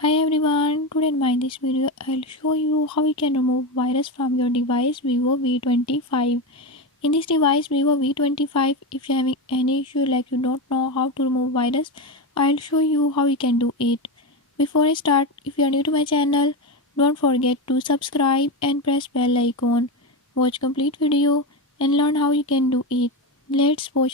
Hi everyone, today in this video I'll show you how you can remove virus from your device Vivo V25. In this device Vivo V25, if you're having any issue like you don't know how to remove virus, I'll show you how you can do it. Before I start, if you are new to my channel, don't forget to subscribe and press bell icon. Watch complete video and learn how you can do it. Let's watch.